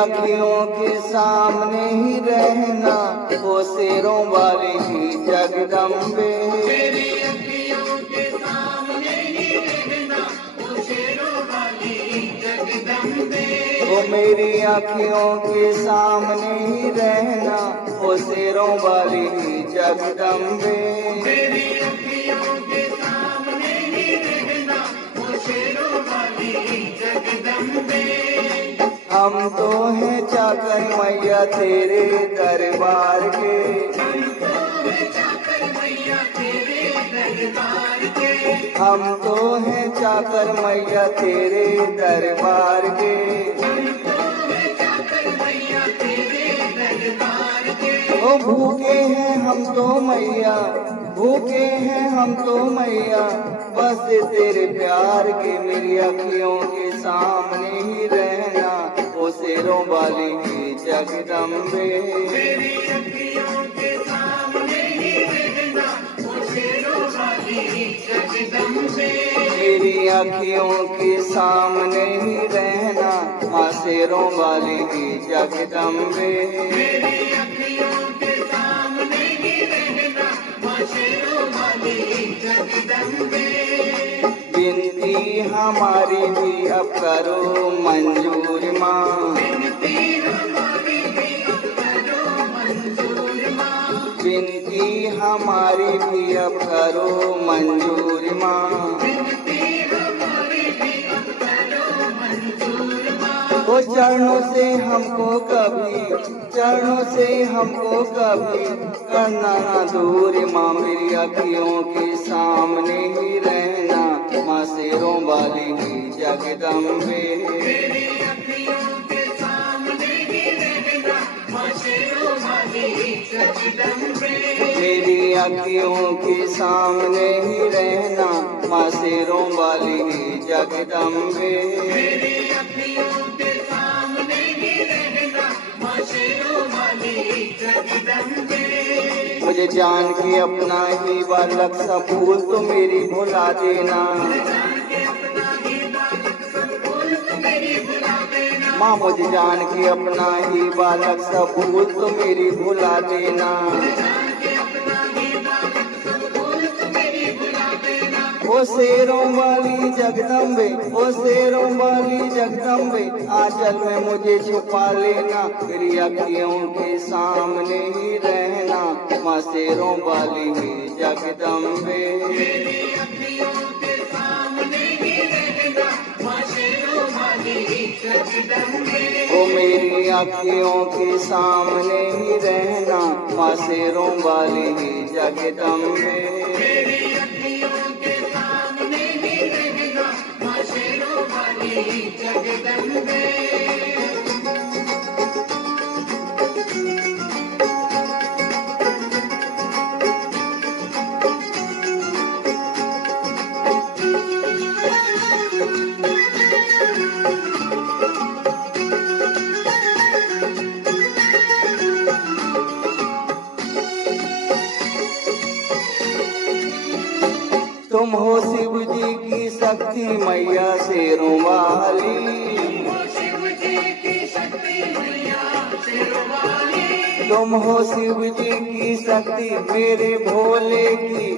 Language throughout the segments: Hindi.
आँखियों के सामने ही रहना, वो शेरों वाली ही जगदम्बे। मेरी अखियों के सामने ही रहना, वो शेरों वाली जगदम्बे। वो मेरी आँखियों के सामने ही रहना, वो शेरों वाली ही जगदम्बे। मेरी अखियों के सामने ही रहना, वो शेरों वाली जगदम्बे। हम तो हैं चाकर मैया तेरे दरबार के, हम तो हैं चाकर मैया तेरे दरबार के। हम तो हैं चाकर मैया तेरे दरबार के। हम तो हैं चाकर मैया तेरे दरबार के। ओ भूखे हैं हम तो मैया, भूखे हैं हम तो मैया, बस तेरे प्यार के। मेरी अखियों के सामने ही रहना, वो शेरों वाली ही जगदम्बे। मेरी अखियों के सामने ही रहना, वो शेरों वाली जगदम्बे। मेरी अखियों के सामने ही रहना, माँ शेरों वाली ही जगदम्बे। मेरी अखियों के सामने ही रहना, माँ शेरों वाली जगदम्बे। विनती हमारी भी अब करो मंजूर माँ, विनती हमारी भी अब करो मंजूर माँ। विनती हमारी भी अब करो मंजूर माँ। विनती हमारी भी अब करो मंजूर माँ। वो चरणों से हमको कभी, चरणों से हमको कभी करना ना दूर माँ। मेरी अखियों के सामने ही रहना, माँ शेरों वाली ही जगदम्बे। मेरी अखियों के सामने ही रहना, माँ शेरों वाली जगदम्बे। मेरी अखियों के सामने ही रहना, माँ शेरों वाली ही जगदम्बे। मेरी अखियों के सामने ही रहना, माँ शेरों वाली जगदम्बे। मुझे जान के अपना ही बालक सा भूल तो मेरी भुला देना, जान के अपना ही बालक सब भूल तो मेरी भुला देना। माँ मुझे जान के अपना ही बालक सा भूल तो मेरी भुला देना। जान के अपना ही बालक सब भूल तो मेरी भुला देना। ओ शेरों वाली जगदम्बे, ओ शेरों वाली जगदम्बे, आंचल में मुझे छुपा लेना। मेरी अखियों के सामने ही रहना, माँ शेरों वाली ही जगदम्बे। मेरी अखियों के सामने ही रहना, माँ शेरों वाली जगदम्बे। ओ मेरी अखियों के सामने ही रहना, माँ शेरों वाली ही जगदम्बे। मेरी अखियों के सामने ही रहना, माँ शेरों वाली जगदम्बे। तुम हो शिव जी की शक्ति मैया शेरों वाली, वो शिव जी की शक्ति मैया शेरों वाली। तुम हो शिव जी की शक्ति मेरे भोले की,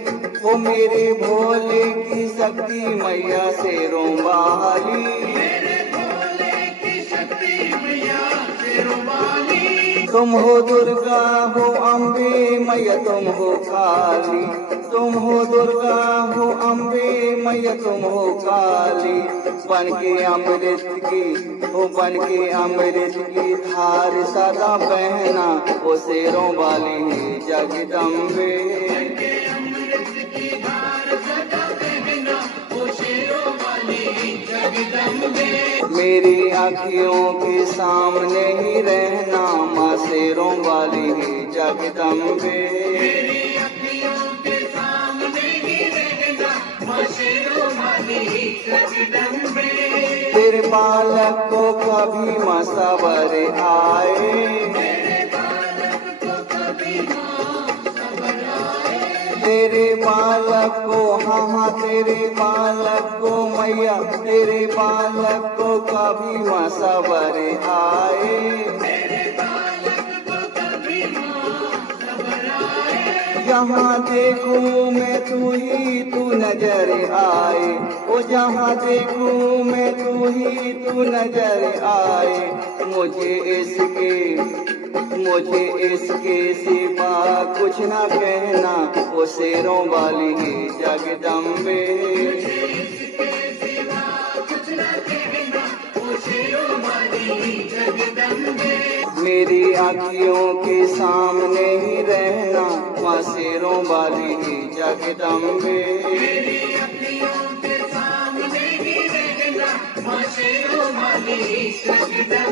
वो मेरे भोले की शक्ति मैया शेरों वाली। मेरे भोले की शक्ति मैया शेरों वाली। तुम हो दुर्गा हो अम्बे मैया तुम हो काली, तुम हो दुर्गा हो अम्बे मैया तुम हो काली। बन के अमृत की, वो बन के अमृत की धार सदा बहना, वो शेरों वाली ही जगदम्बे। के अमृत की धार सदा बहना, वो शेरों वाली जगदम्बे। मेरी अखियों के सामने ही रहना, माँ शेरों वाली ही जगदम्बे। मेरी अखियों के सामने ही रहना, माँ शेरों वाली जगदम्बे। तेरे बालक को कभी माँ सबर आए, मेरे बालक को कभी माँ सबर आए। तेरे बालक को, हाँ हाँ तेरे बालक को मैया, तेरे बालक को कभी माँ सबर आए। तेरे बालक को कभी माँ सबर आए। जहाँ देखूं मैं तू ही तू नजर आए, ओ जहाँ देखूं मैं तू ही तू नजर आए। मुझे इसके सिवा कुछ ना कहना, ओ शेरों वाली है जगदम्बे। इसके सिवा कुछ न कहना, ओ शेरों वाली जगदम्बे। मेरी आँखियों के सामने ही रहना, माँ शेरों वाली है जगदम्बे। मेरी अखियों के सामने ही रहना, माँ शेरों वाली जगदम्बे।